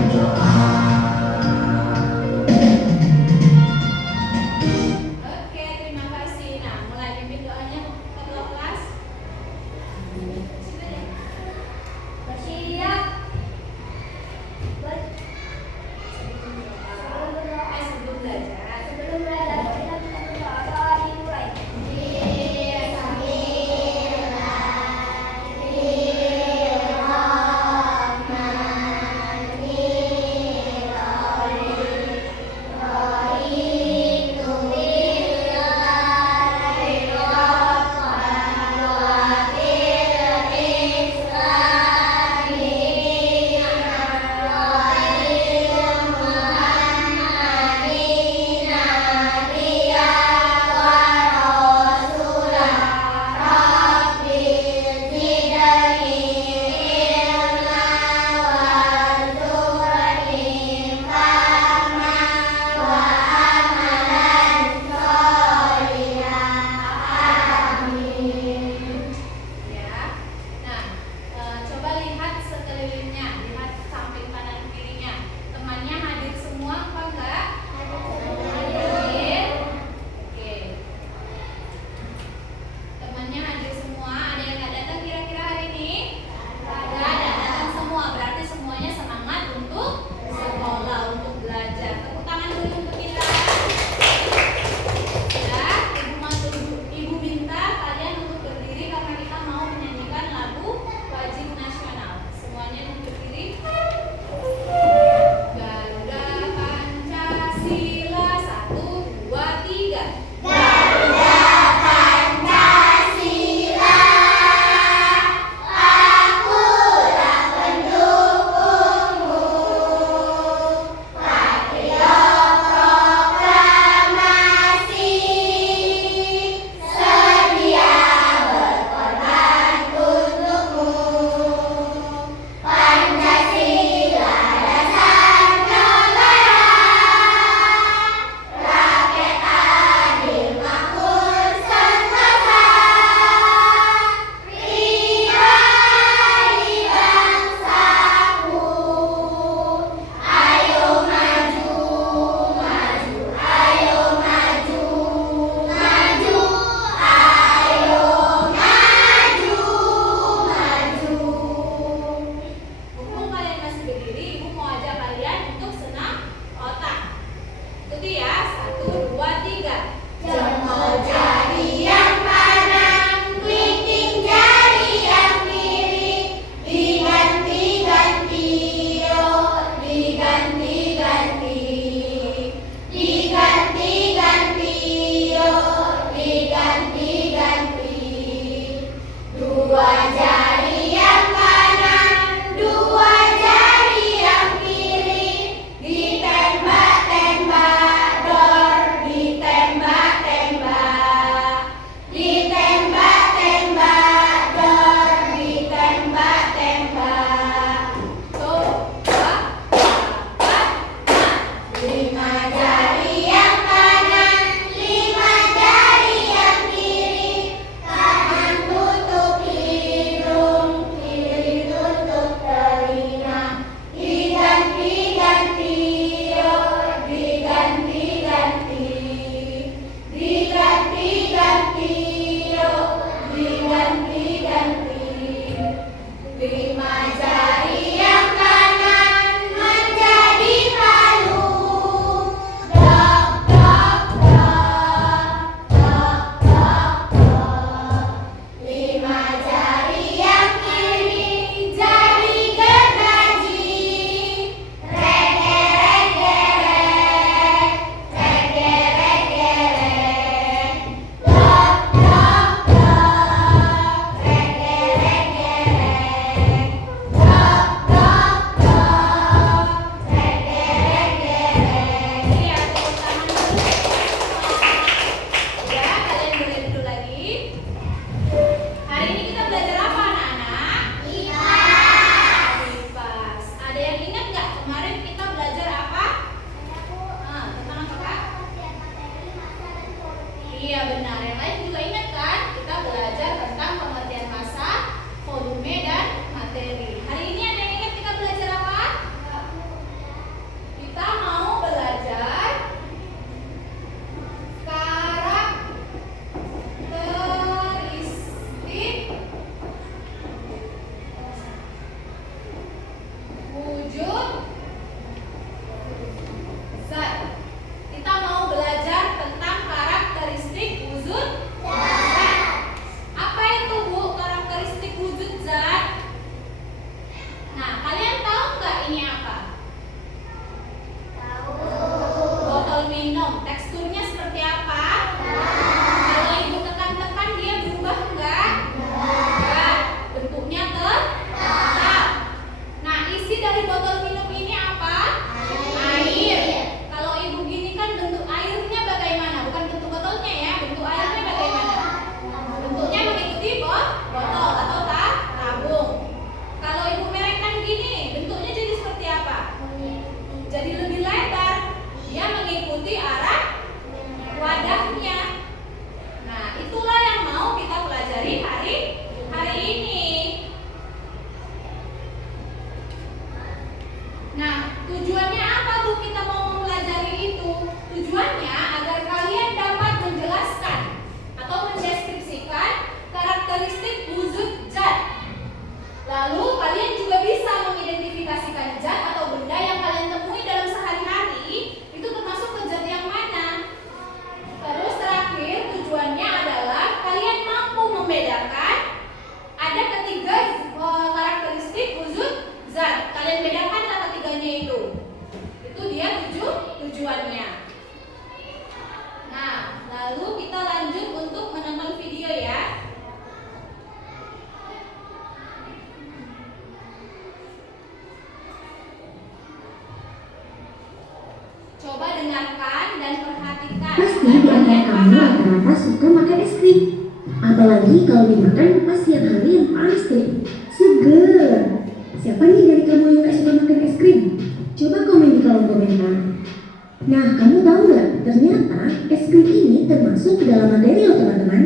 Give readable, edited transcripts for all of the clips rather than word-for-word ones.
Oke, terima kasih. Nah, mulai pimpin doanya ketua kelas. Bersiap. Sebelum belajar. Sebelum belajar kita berdoa dimulai. Coba dengarkan dan perhatikan. Pasti di antara kamu rata-rata suka makan es krim. Apalagi kalau dimakan pas siang hari yang panas deh. Seger. Siapa nih dari kamu yang gak suka makan es krim? Coba komen di kolom komentar. Nah, kamu tahu nggak? Ternyata es krim ini termasuk ke dalam materi loh teman-teman.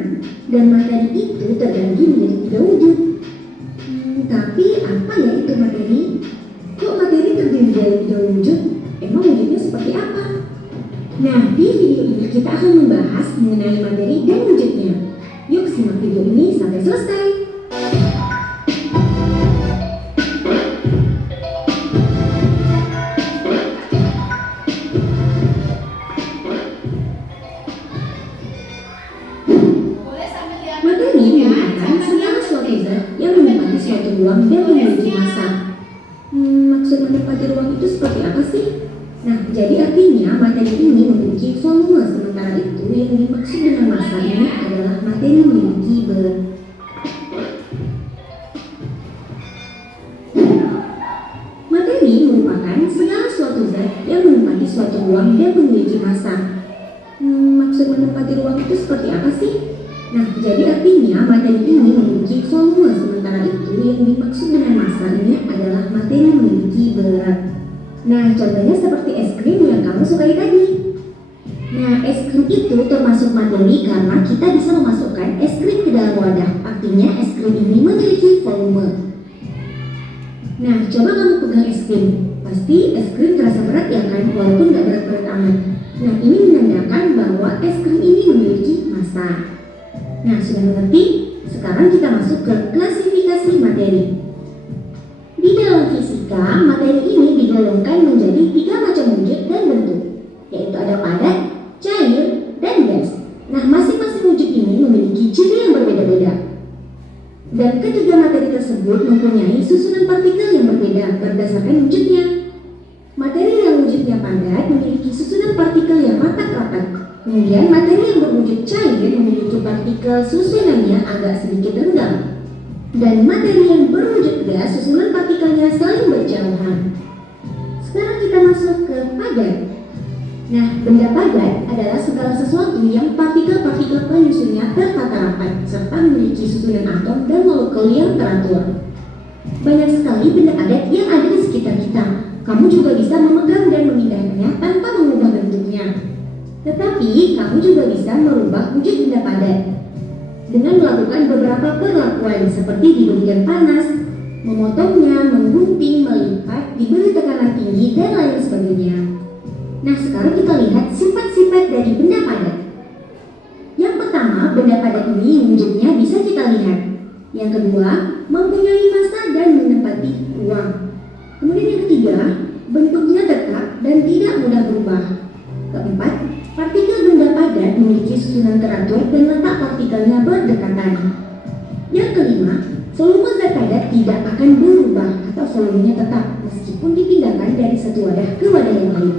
Dan materi itu terbagi menjadi 3 wujud. Tapi apa ya itu materi? Kok materi terdiri dari 3 wujud? Emang wujudnya seperti apa? Nah, di video ini kita akan membahas mengenai materi dan wujudnya. Yuk simak video ini sampai selesai. Boleh sambil lihat Materi videonya, merupakan jangan segala lihat suatu video. zat yang menempati suatu ruang dan memiliki massa. Maksud menempati ruang itu seperti apa sih? Nah, jadi artinya materi ini memiliki volume, sementara itu yang dimaksud dengan massa ini adalah materi memiliki berat. Materi merupakan segala suatu zat yang menempati suatu ruang dan memiliki massa. Maksud menempati ruang itu seperti apa sih? Nah, jadi artinya materi ini memiliki volume, sementara itu yang dimaksud dengan massa ini adalah materi memiliki berat. Nah, contohnya seperti es krim yang kamu sukai tadi. Nah, es krim itu termasuk materi karena kita bisa memasukkan es krim ke dalam wadah. Artinya es krim ini memiliki volume. Nah, coba kamu pegang es krim. Pasti es krim terasa berat ya kan, walaupun gak berat-berat amat. Nah, ini menandakan bahwa es krim ini memiliki massa. Nah, sudah mengerti? Sekarang kita masuk ke klasifikasi materi. Di dalam fisika, materi ini digolongkan menjadi 3 macam wujud dan bentuk, yaitu ada padat, cair, dan gas. Nah, masing-masing wujud ini memiliki ciri yang berbeda-beda. Dan ketiga materi tersebut mempunyai susunan partikel yang berbeda berdasarkan wujudnya. Materi yang wujudnya padat memiliki susunan partikel yang rapat-rapat. Kemudian materi yang berwujud cair memiliki partikel susunannya agak sedikit renggang. Dan materi yang berwujud gas susunan partikelnya saling berjauhan. Sekarang kita masuk ke padat. Nah, benda padat adalah segala sesuatu yang partikel-partikel penyusunnya tertata rapat serta memiliki susunan atom dan molekul yang teratur. Banyak sekali benda padat yang ada di sekitar kita. Kamu juga bisa memegang dan memindahkannya tanpa mengubah bentuknya. Tetapi kamu juga bisa merubah wujud benda padat dengan melakukan beberapa perlakuan seperti diberikan panas, memotongnya, menggunting, melipat, diberi tekanan tinggi, dan lain sebagainya. Nah, sekarang kita lihat sifat-sifat dari benda padat. Yang pertama, benda padat ini wujudnya bisa kita lihat. Yang kedua, mempunyai massa dan menempati ruang. Kemudian yang ketiga, bentuknya tetap dan tidak mudah berubah. Keempat, partikel benda padat memiliki susunan teratur dan letak partikelnya berdekatan. Yang kelima, volume zat padat tidak akan berubah atau volumenya tetap meskipun dipindahkan dari satu wadah ke wadah yang lain.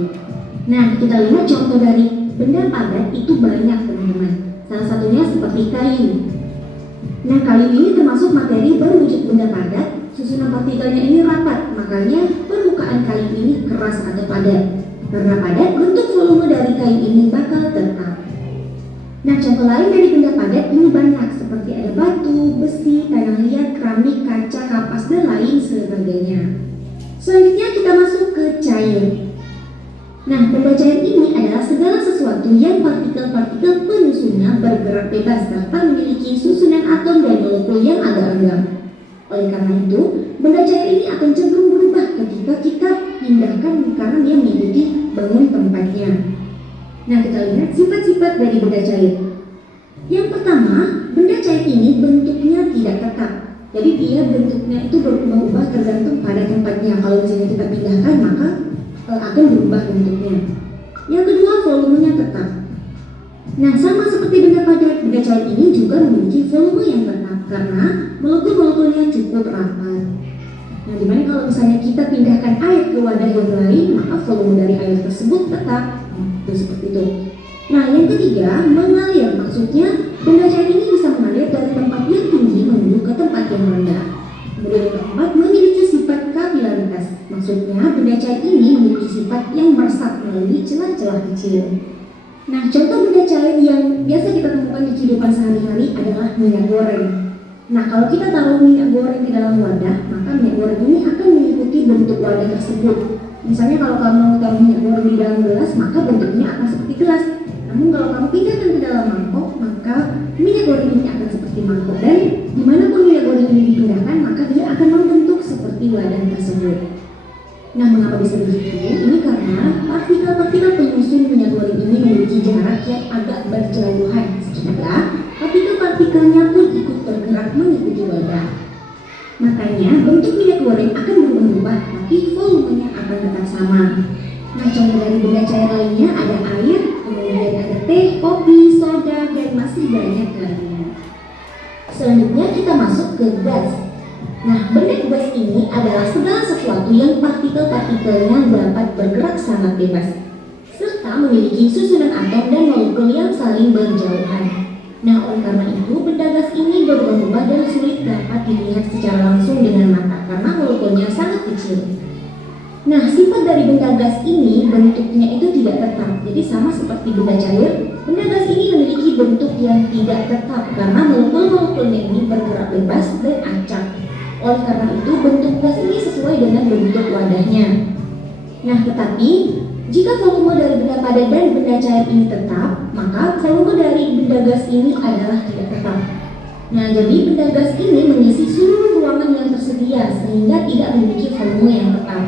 Nah, kita lihat contoh dari benda padat itu banyak teman-teman. Salah satunya seperti kain. Nah, kain ini termasuk materi berwujud benda padat. Susunan partikelnya ini rapat, makanya permukaan kain ini keras atau padat. Karena padat, bentuk volume dari kain ini bakal tetap. Nah, contoh lain dari benda padat ini banyak, seperti ada batu, besi, tanah liat, keramik, kaca, kapas, dan lain sebagainya. Selanjutnya kita masuk ke cair. Nah, benda cair ini adalah segala sesuatu yang partikel-partikel penyusunnya bergerak bebas serta memiliki susunan atom dan molekul yang agak renggang. Oleh karena itu, benda cair ini akan cenderung berubah ketika kita pindahkan karena dia memiliki bangun tempatnya. Nah, kita lihat sifat-sifat dari benda cair. Yang pertama, benda cair ini bentuknya tidak tetap. Jadi dia bentuknya itu berubah-ubah tergantung pada tempatnya. Kalau misalnya kita pindahkan, maka akan berubah bentuknya. Yang kedua, volumenya tetap. Nah, sama seperti benda padat, benda cair ini juga memiliki volume yang tetap karena molekul-molekulnya cukup rapat. Nah, dimana kalau misalnya kita pindahkan air ke wadah yang lain, maka volume dari air tersebut tetap. Seperti itu. Nah, yang ketiga, mengalir. Maksudnya, benda cair ini bisa mengalir dari tempat yang tinggi menuju ke tempat yang rendah. Kemudian yang keempat, memiliki sifat kapilaritas. Maksudnya, benda cair ini memiliki sifat yang meresap melalui celah-celah kecil. Nah, contoh benda cair yang biasa kita temukan di kehidupan sehari-hari adalah minyak goreng. Nah, kalau kita taruh minyak goreng di dalam wadah, maka minyak goreng ini akan mengikuti bentuk wadah tersebut. Misalnya kalau kamu taruh minyak goreng di dalam gelas, maka bentuknya akan seperti gelas. Namun kalau kamu pindahkan ke dalam mangkok, maka minyak goreng ini akan seperti mangkok. Dan dimanapun minyak goreng ini dipindahkan, maka dia akan membentuk seperti wadah tersebut. Nah, mengapa bisa begitu? Ini karena partikel-partikel penyusun minyak goreng ini memiliki jarak yang agak berjauhan, sehingga partikel-partikelnya pun ikut bergerak mengikuti wadah. Makanya bentuk minyak goreng akan berubah-ubah, tapi volumenya akan tetap sama. Nah, contoh dari benda cair lainnya ada air, kemudian ada teh, kopi, soda, dan masih banyak lainnya. Selanjutnya kita masuk ke gas. Nah, benda gas ini adalah segala sesuatu yang partikel-partikelnya dapat bergerak sangat bebas, serta memiliki susunan atom dan molekul yang saling berjauhan. Nah, oleh karena itu, benda gas ini berubah-ubah dan sulit dapat dilihat secara langsung dengan mata karena molekulnya sangat kecil. Nah, sifat dari benda gas ini bentuknya itu tidak tetap. Jadi sama seperti benda cair, benda gas ini memiliki bentuk yang tidak tetap karena molekul-molekulnya ini bergerak bebas dan acak. Oleh karena itu, bentuk gas ini sesuai dengan bentuk wadahnya. Nah, tetapi jika volume dari benda padat dan benda cair ini tetap, maka volume dari benda gas ini adalah tidak tetap. Nah, jadi benda gas ini mengisi seluruh ruangan yang tersedia sehingga tidak memiliki volume yang tetap.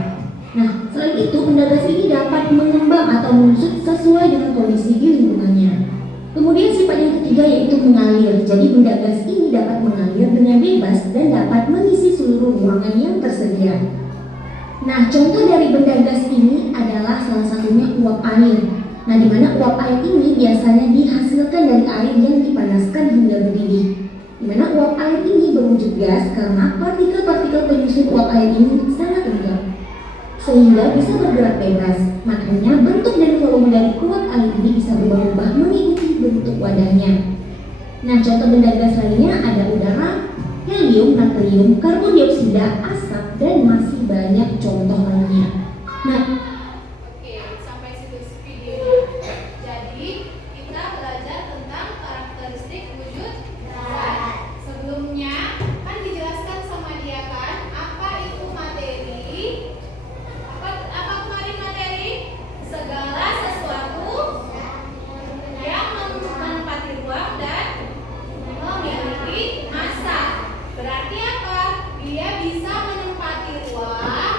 Nah, selain itu, benda gas ini dapat mengembang atau menyusut sesuai dengan kondisi di lingkungannya. Kemudian sifat yang ketiga yaitu mengalir. Jadi benda gas ini dapat mengalir dengan bebas dan dapat mengisi seluruh ruangan yang tersedia. Nah, contoh dari benda gas ini adalah salah satunya uap air. Nah, di mana uap air ini biasanya dihasilkan dari air yang dipanaskan hingga mendidih. Di mana uap air ini berwujud gas karena partikel-partikel penyusun uap air ini sangat lembab, sehingga bisa bergerak bebas. Makanya bentuk dan volume dari uap air ini bisa berubah-ubah mengikuti bentuk wadahnya. Nah, contoh benda gas lainnya ada udara, helium, natrium, karbon dioksida, asap, dan masih banyak contoh lainnya. Nah, Oke, sampai situ videonya. Jadi, kita belajar tentang karakteristik wujud zat. Sebelumnya, kan dijelaskan sama dia kan, apa itu materi? Apa kemarin materi? Segala sesuatu yang menempati ruang dan memiliki massa. Berarti apa? Dia bisa menempati ruang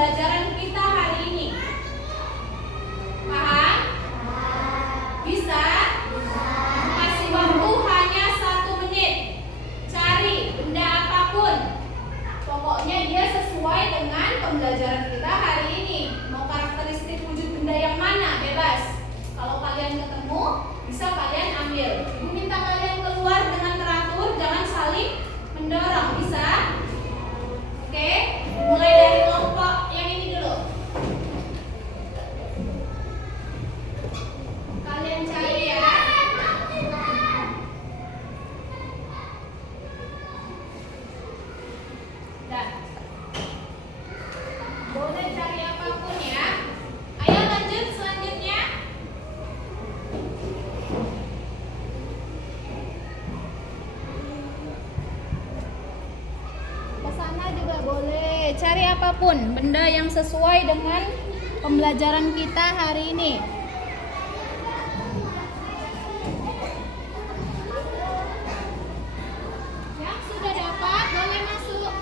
pembelajaran kita hari ini? Paham? Bisa? Kasih waktu hanya 1 menit. Cari benda apapun. Pokoknya dia sesuai dengan pembelajaran kita hari ini. Mau karakteristik wujud benda yang mana? Bebas. Kalau kalian ketemu, bisa kalian ambil. Ibu minta kalian keluar dengan teratur, jangan saling mendorong. Bisa? Oke? Mulai dari kelompok yang ini dulu. Kalian cari ya. Dah. Boleh cari apapun ya. Ayo lanjut selanjutnya. Kesana juga boleh. Cari apapun benda yang sesuai dengan pembelajaran kita hari ini. Yang sudah dapat boleh masuk.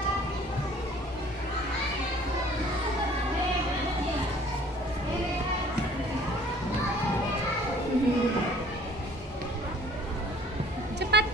Cepat.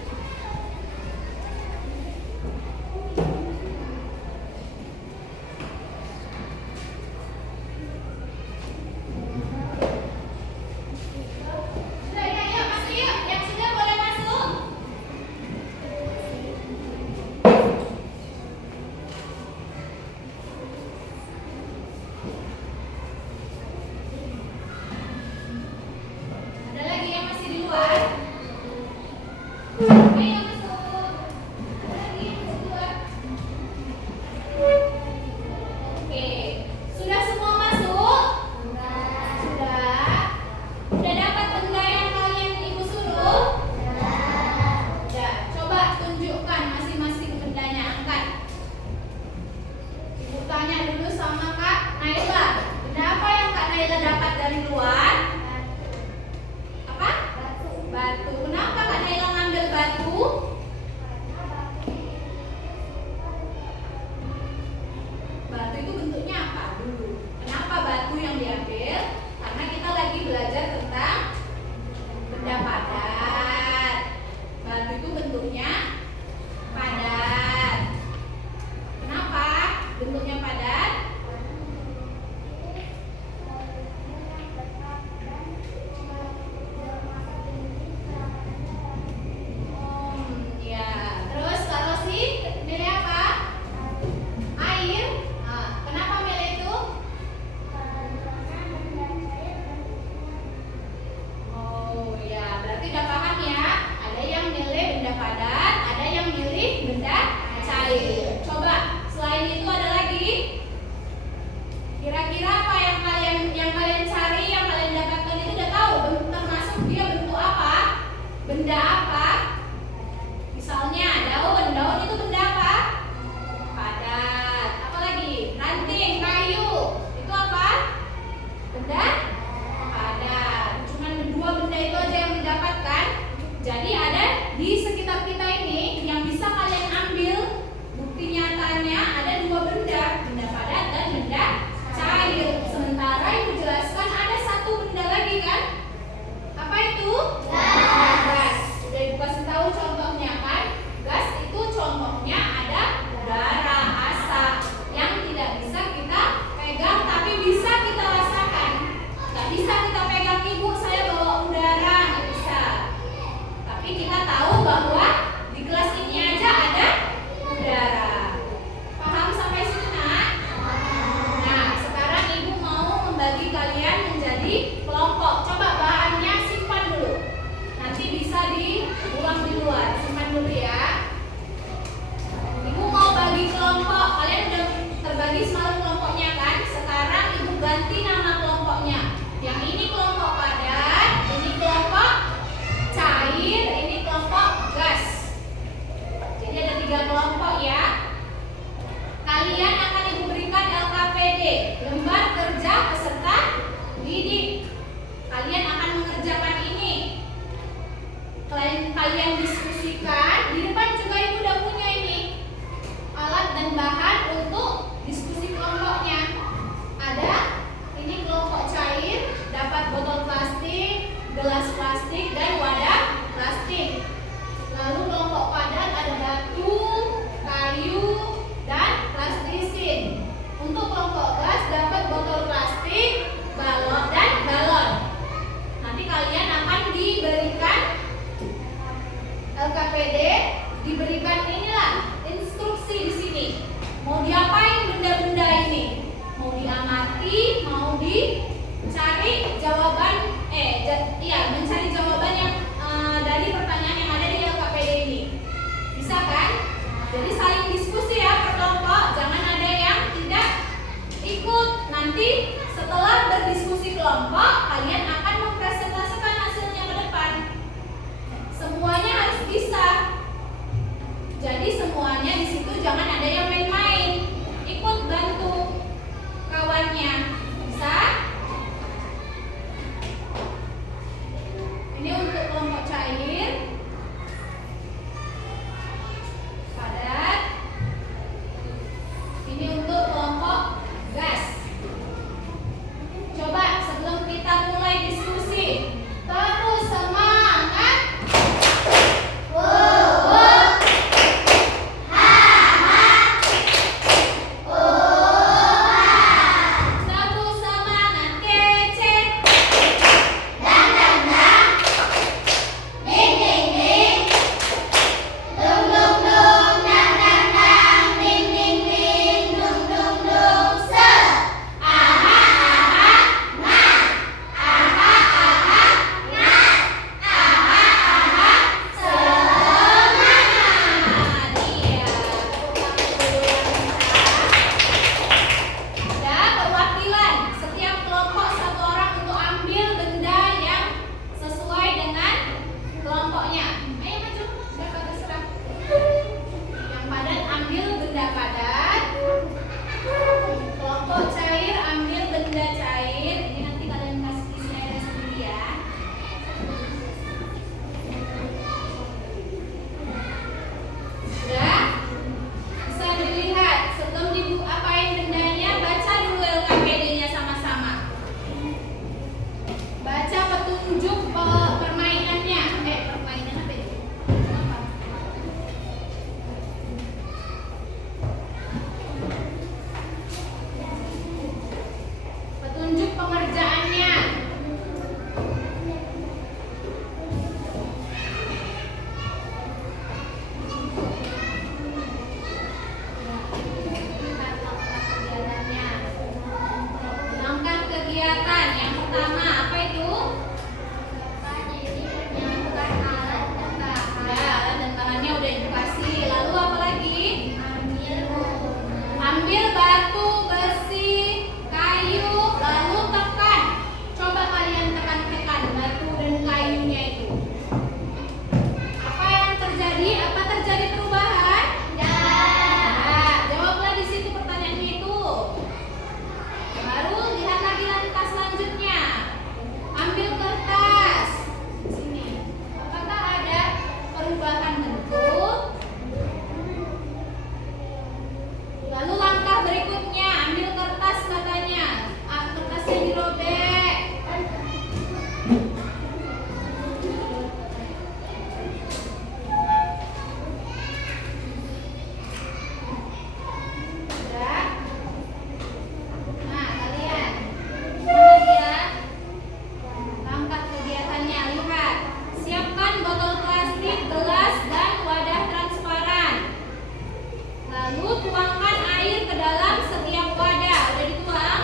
Lalu tuangkan air ke dalam setiap wadah. Udah dituang?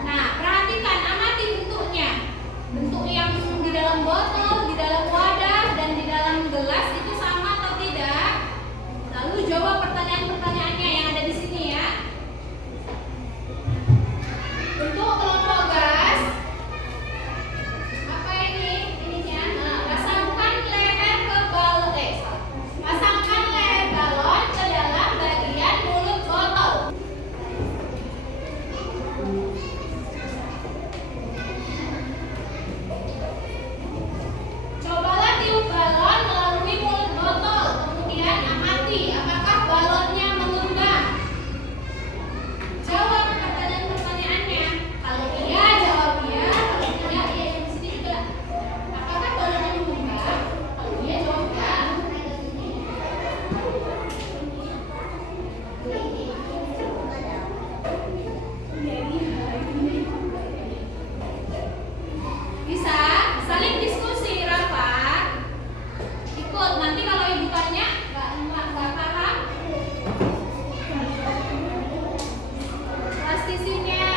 Nah, perhatikan, amati bentuknya. Bentuk yang di dalam botol, di dalam wadah, dan di dalam gelas itu sama atau tidak? Lalu jawab pertanyaan-pertanyaannya yang ada di sini ya. Untuk kelompok gas, apa ini? Ininya, pasangkan leher galon ke dalam bagian mulut botol. Cobalah tiup galon melalui mulut botol, kemudian amati apakah galonnya mengembang. Jawab pertanyaan-pertanyaannya. Kalau iya, jawab iya. Kalau tidak, iya yang di sini juga. Apakah galonnya mengembang? Kalau iya, jawab iya. Bisa saling diskusi, Rafa. Ikut nanti kalau ibu tanya nggak paham, plastisinya.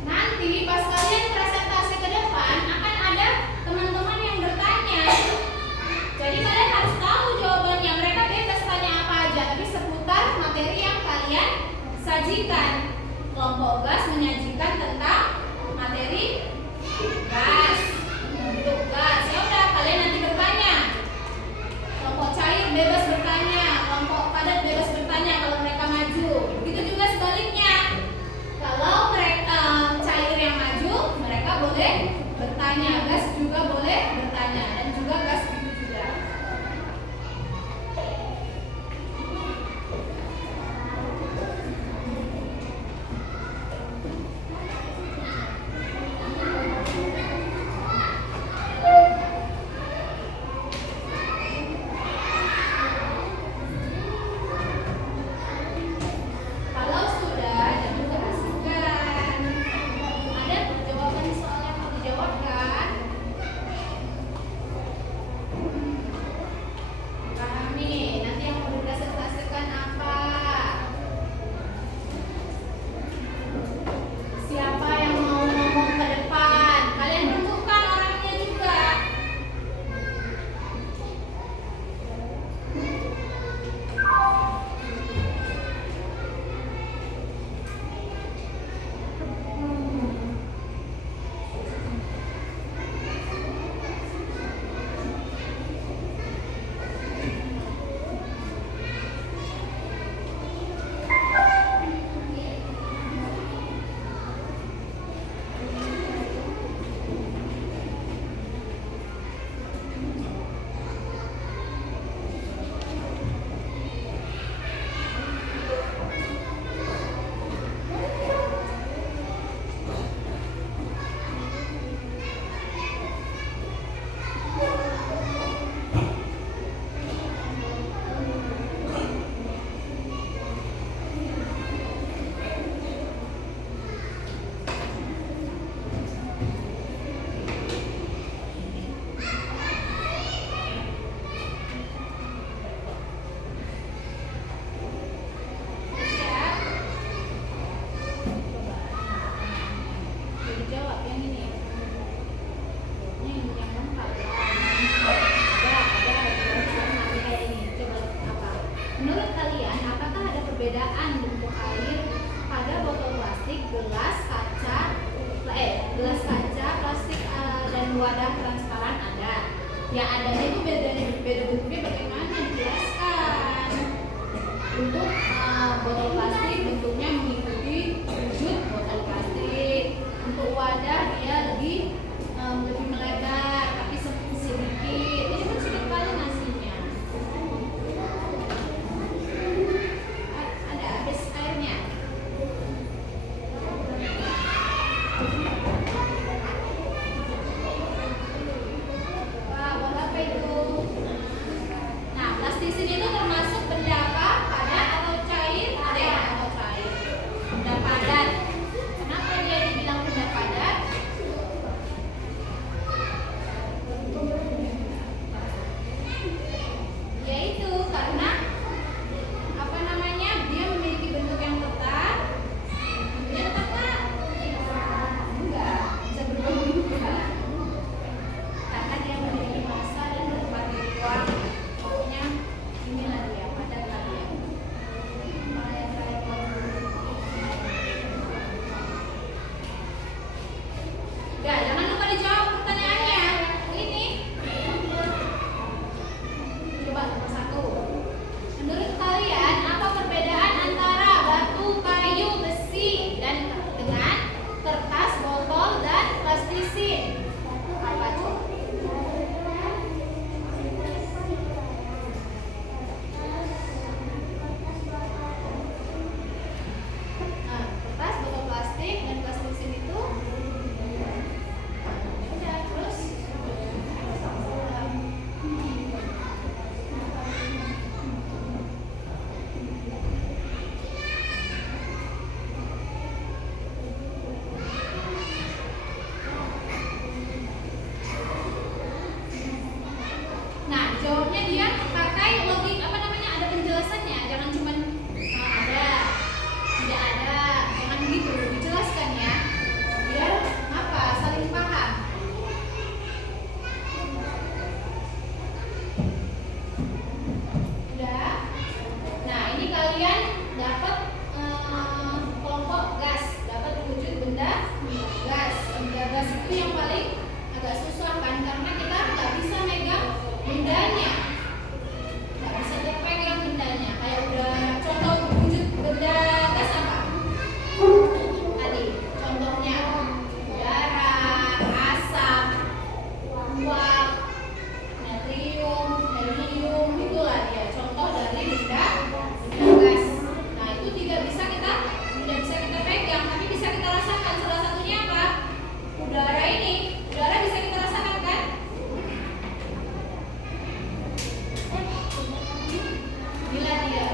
Nanti pas kalian presentasi ke depan akan ada teman-teman yang bertanya. Jadi kalian harus tahu jawabannya. Mereka bebas tanya apa aja, tapi seputar materi yang kalian sajikan. Kelompok gas menyajikan tentang materi gas, bentuk gas. Ya udah, kalian nanti bertanya. Kelompok cair bebas bertanya, kelompok padat bebas bertanya kalau mereka maju. Begitu juga sebaliknya. Kalau mereka cair yang maju, mereka boleh bertanya. Gas juga boleh bertanya, dan juga gas gitu juga. Kalau sudah, dan juga asingkan. Ada jawaban soal yang mau dijawab kan? Pahami, nanti yang mau dipresentasikan apa? Siapa yang mau ngomong ke depan? Kalian tentukan orangnya juga. Jadi jawab yang ini. Ini yang lengkap ya. Ada kayak ini. Coba apa? Menurut kalian, apakah ada perbedaan bentuk air pada botol plastik, gelas kaca, plastik dan wadah transparan? Ada. Yang adanya itu beda bentuknya, bagaimana dijelaskan? Untuk botol plastik bentuknya mengikuti wujud botol plastik. Untuk wadah dia lebih melebar, tapi sedikit. Ini kan sedikit kali nasinya. kalian dapat kelompok gas, dapat wujud benda gas. Benda gas itu yang paling agak susah kan, karena kita nggak bisa megang bendanya, nggak bisa dipegang bendanya. Kayak udah contoh wujud benda gas apa? Tadi contohnya udara, asap, uap, natrium, helium, itulah dia contoh dari benda gas. Nah itu tidak bisa kita pegang, tapi bisa kita rasakan. Salah satunya apa? Udara ini, udara bisa kita rasakan kan? Bila dia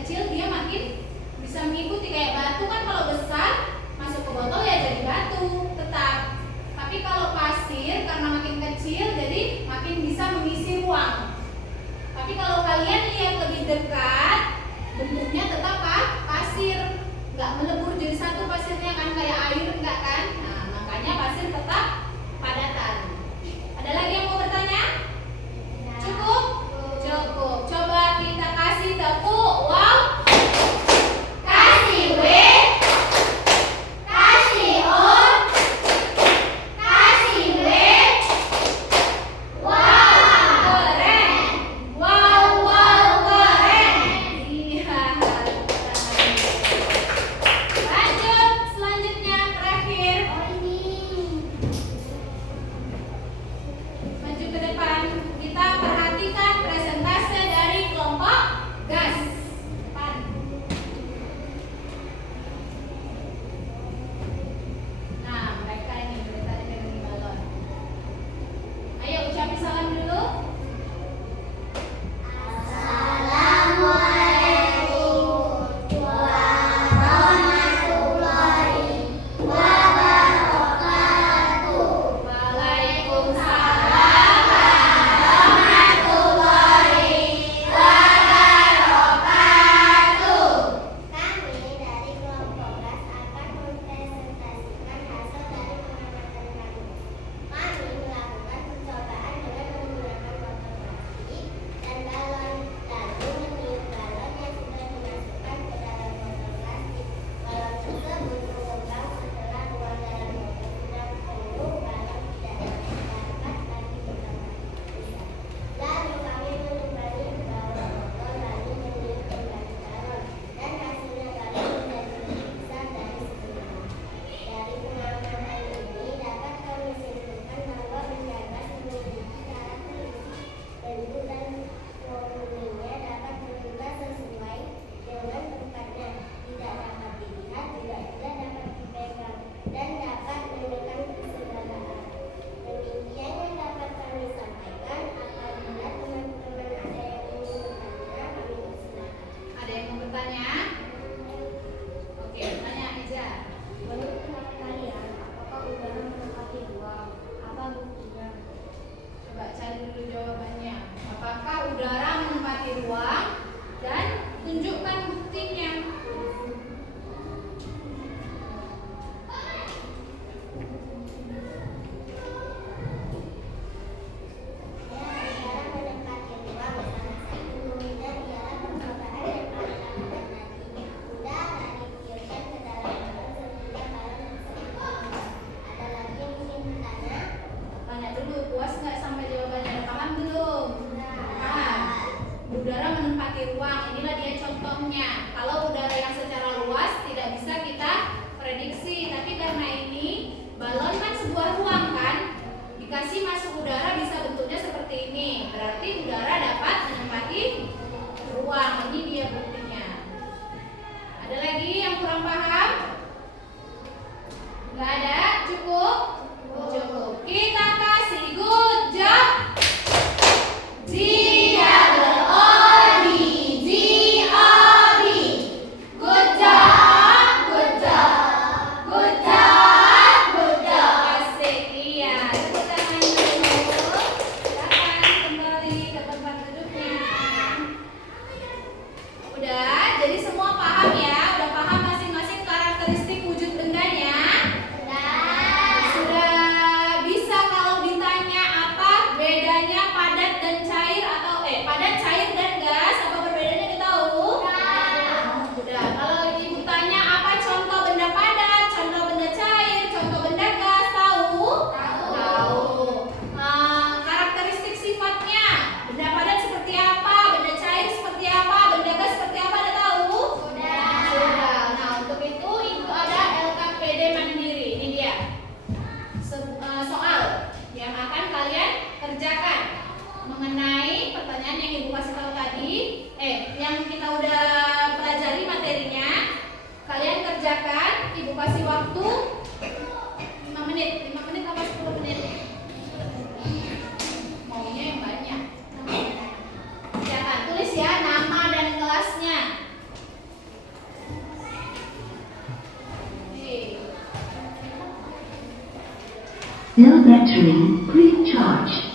kecil dia makin bisa mengikuti. Kayak batu kan kalau besar masuk ke botol ya jadi batu tetap. Tapi kalau pasir karena makin kecil jadi makin bisa mengisi ruang. Tapi kalau kalian lihat lebih dekat, bentuknya tetap pasir, nggak melebur jadi satu pasirnya kan kayak air enggak kan? Nah makanya pasir tetap padatan. Ada lagi yang mau bertanya? Cukup? Cukup. Coba kita kasih tepuk. Wow. Kasih W. Kasih O. Kasih W. Wow, keren. Wow, keren. Iya. Lanjut, selanjutnya terakhir. Maju ke depan. Kita perhatikan presentase dari kelompok gas. Depan. Nah, mereka ini dari balon. Ayo ucapin salam dulu. Waalaikumsalam warahmatullahi wabarakatuh. Kami dari kelompok gas akan mempresentasikan hasil dari pengamatan kami. Kami melakukan percobaan dengan menggunakan botol plastik dan galon, lalu meniup galon yang sudah dimasukkan ke dalam botol plastik. Galon tersebut mengembang setelah ruang dalam botol sudah penuh, galon tidak dapat lagi bertambah besar. Lalu kami menimbali ke bawah botol, lalu meniup kembali galon, dan hasilnya galon menjadi lebih besar dari sebelumnya. Dari pengamatan ini dapat kami simpulkan bahwa benda gas memiliki karakteristik bentuk dan volumenya dapat berubah sesuai dengan tempatnya, tidak dapat dilihat, juga tidak dapat dipegang, dan dapat menekan kesedaran. Demikian yang dapat kami sampaikan. Apabila teman-teman ada yang ingin bertanya, kami persilakan. Ada yang mau bertanya? Oke, tanya aja. Menurut pendapat kalian, apakah udara menempati ruang? Apa buktinya? Coba cari dulu jawabannya. Apakah udara menempati ruang? Dan tunjukkan buktinya. Udara menempati ruang. Salah satu buktinya ialah percobaan yang paling lama dan nanti. Udara ditiupkan ke dalam balon sehingga balon tersebut keluar. Ada lagi yang ingin bertanya? Tanya dulu, puas nggak sampai jawabannya? Udah paham belum? Paham. Udara menempati ruang. Inilah dia contohnya. Kalau udara yang secara luas tidak bisa kita prediksi, tapi karena ini balon kan sebuah ruang kan, dikasih masuk udara bisa bentuknya seperti ini. Berarti udara dapat menempati ruang. Ini dia buktinya. Ada lagi yang kurang paham? Nggak ada? Cukup? Cukup. Kita kasih good job. G-double-O-D, G-O-D. Good job, good job, good job, good job. Asik, iya. Tepuk tangan dulu. Silakan kembali ke tempat duduknya. Udah, jadi semua paham ya? Udah paham masing-masing karakteristik wujud bendanya? Sudah bisa kalau ditanya apa bedanya padat dan cair atau padat, cair dan gas, apa perbedaannya kita tahu? Udah. Kalau ibu tanya apa contoh benda padat, contoh benda cair, contoh benda gas, tahu? Tahu. Karakteristik sifatnya, benda padat seperti apa, benda cair seperti apa, benda gas seperti apa, ada tahu? Sudah. Nah, untuk itu ibu ada LKPD mandiri. Ini dia. Soal yang akan kalian kerjakan mengenai pertanyaan yang ibu kasih tahu tadi, yang kita udah pelajari materinya. Kalian kerjakan, ibu kasih waktu 5 menit. 5 menit apa 10 menit? Maunya yang banyak. Kerjakan, tulis ya nama dan kelasnya. Cell battery pre-charged.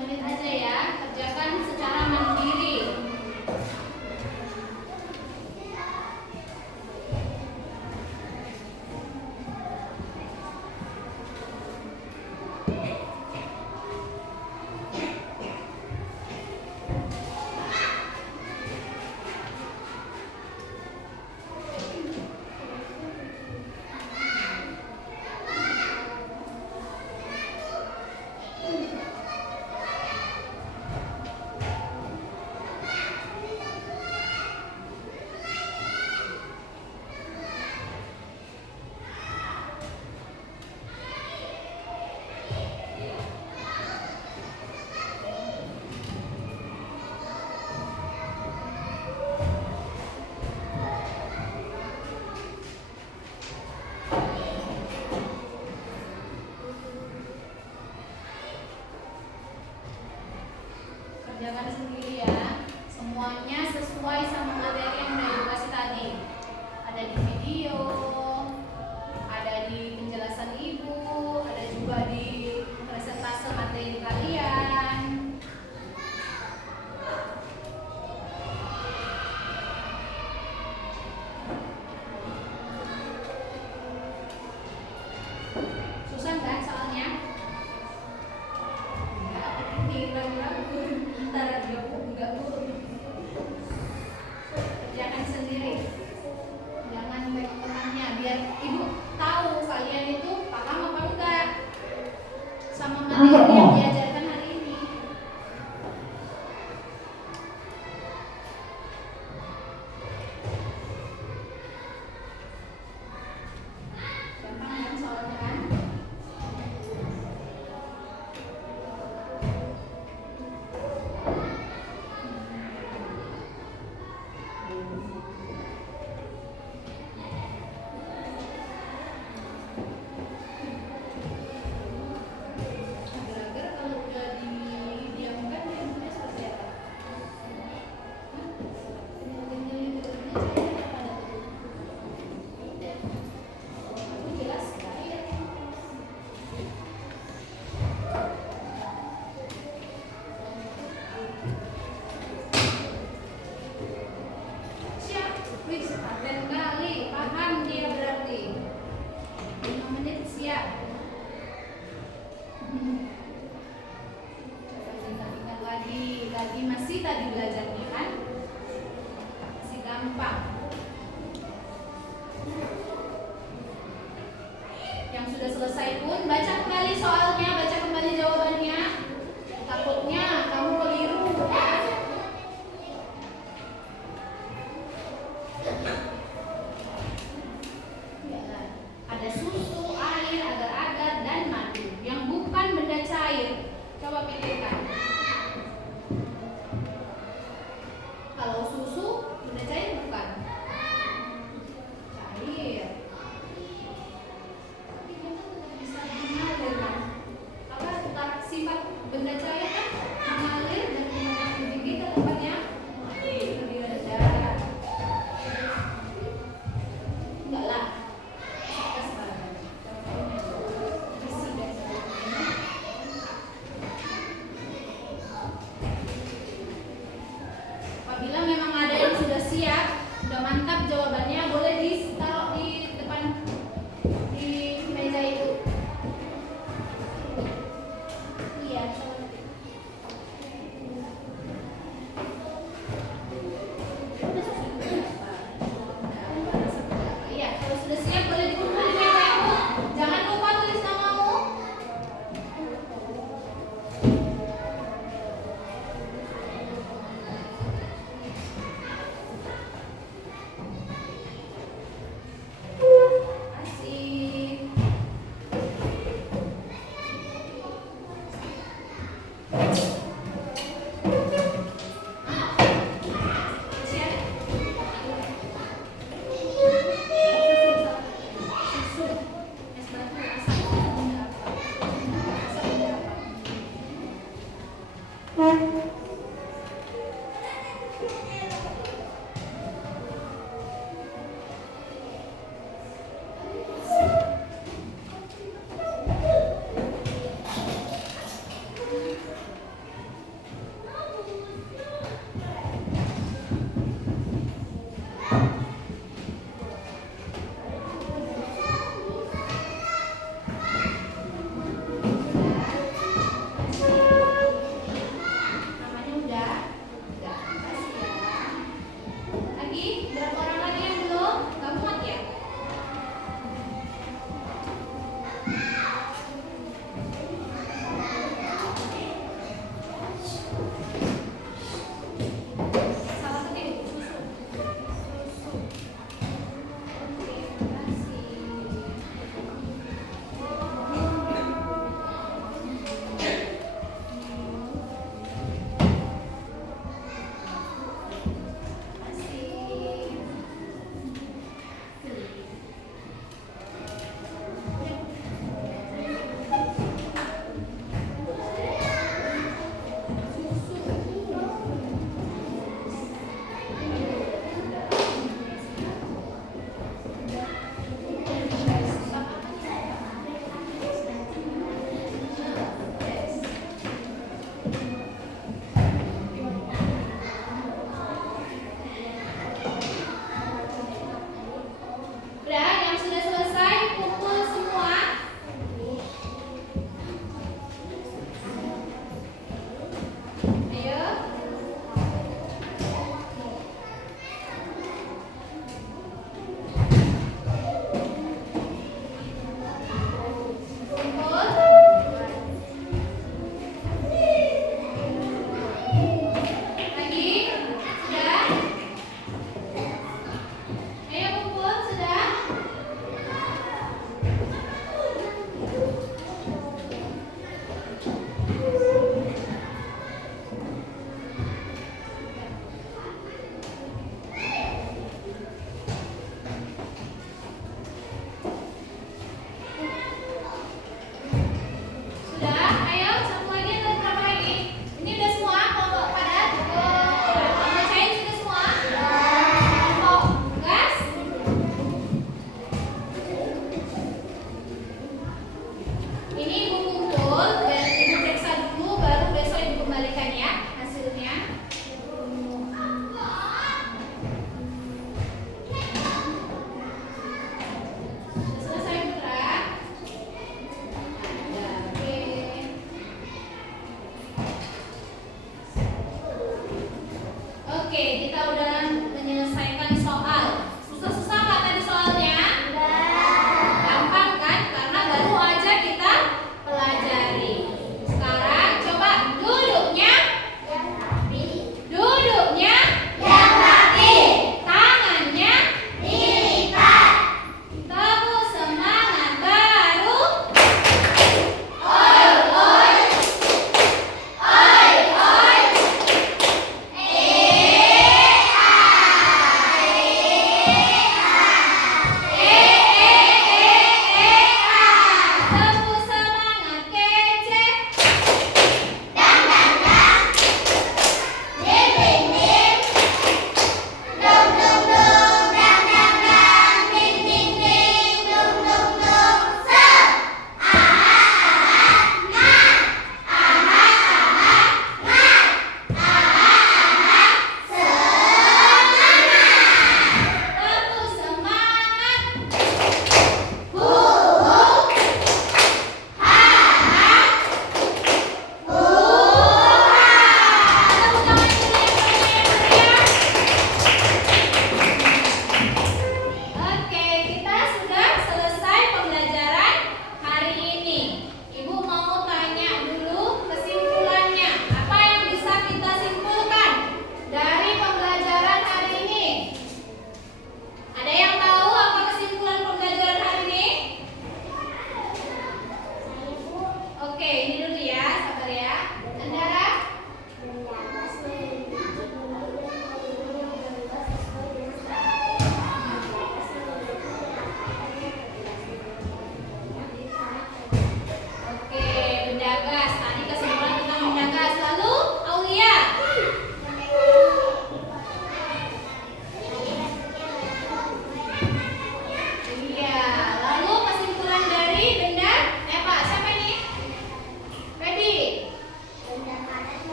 Menit aja ya, kerjakan secara mandiri. Kerjakan sendiri ya. Semuanya sesuai sama materi yang udah Ibu kasih tadi. Ada di video, ada di penjelasan Ibu, ada juga di presentase materi kalian. Susah kan soalnya? Ntar dia enggak Bu. Kerjakan sendiri. Jangan baik temannya biar Ibu tahu kalian itu paham apa enggak sama materi yang diajarkan hari ini. Gampang kan soalnya kan? Agar-agar kalau udah didiamkan dia bunyinya seperti apa? Jelas sekali ya. Siap, wis paten kali, paham dia berarti. 5 menit siap. Coba ingat lagi masih tadi belajarnya kan? Masih gampang. Yang sudah selesai pun baca kembali soalnya, baca kembali jawabannya. Takutnya kamu keliru ya. Ada susu, air, agar-agar, dan madu yang bukan benda cair. Coba pilihkan. Kalau susu benda cair bukan? Cair. Tapi dia kan tetap bisa dikenali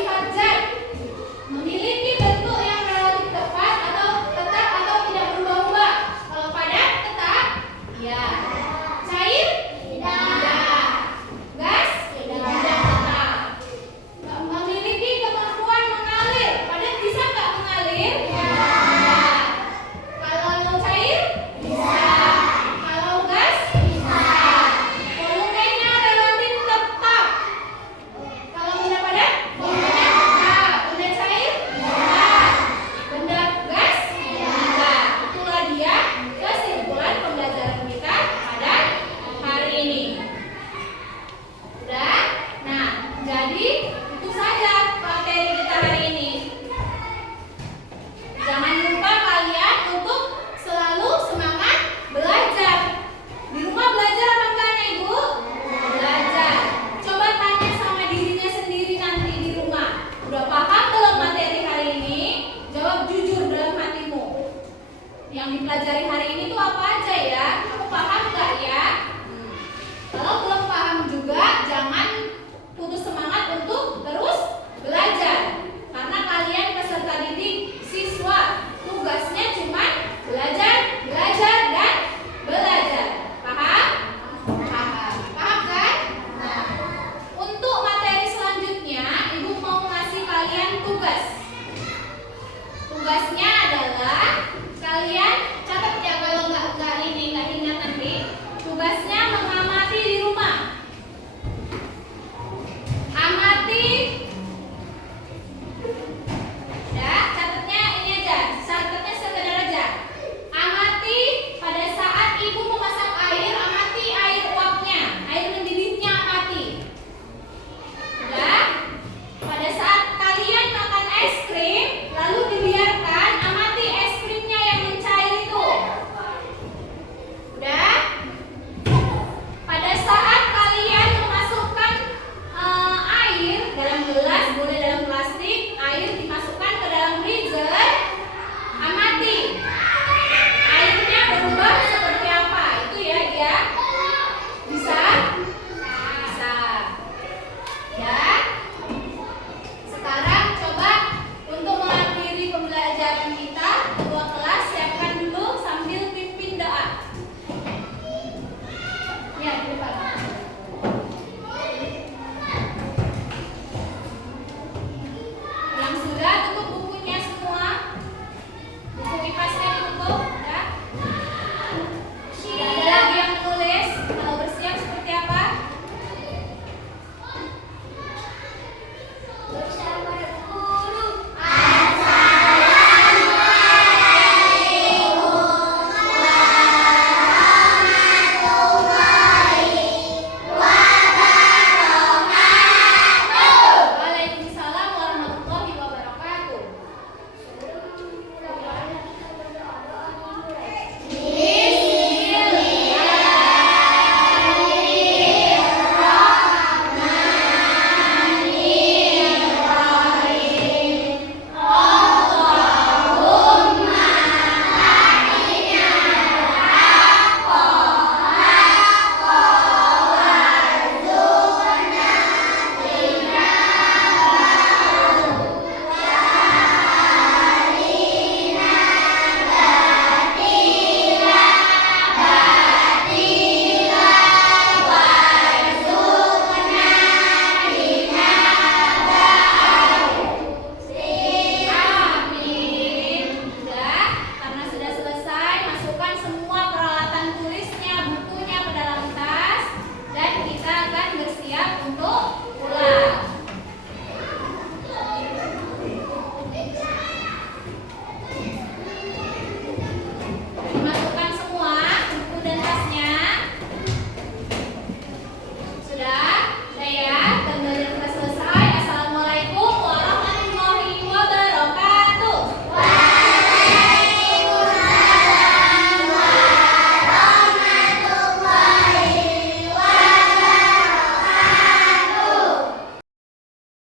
bersifat zat.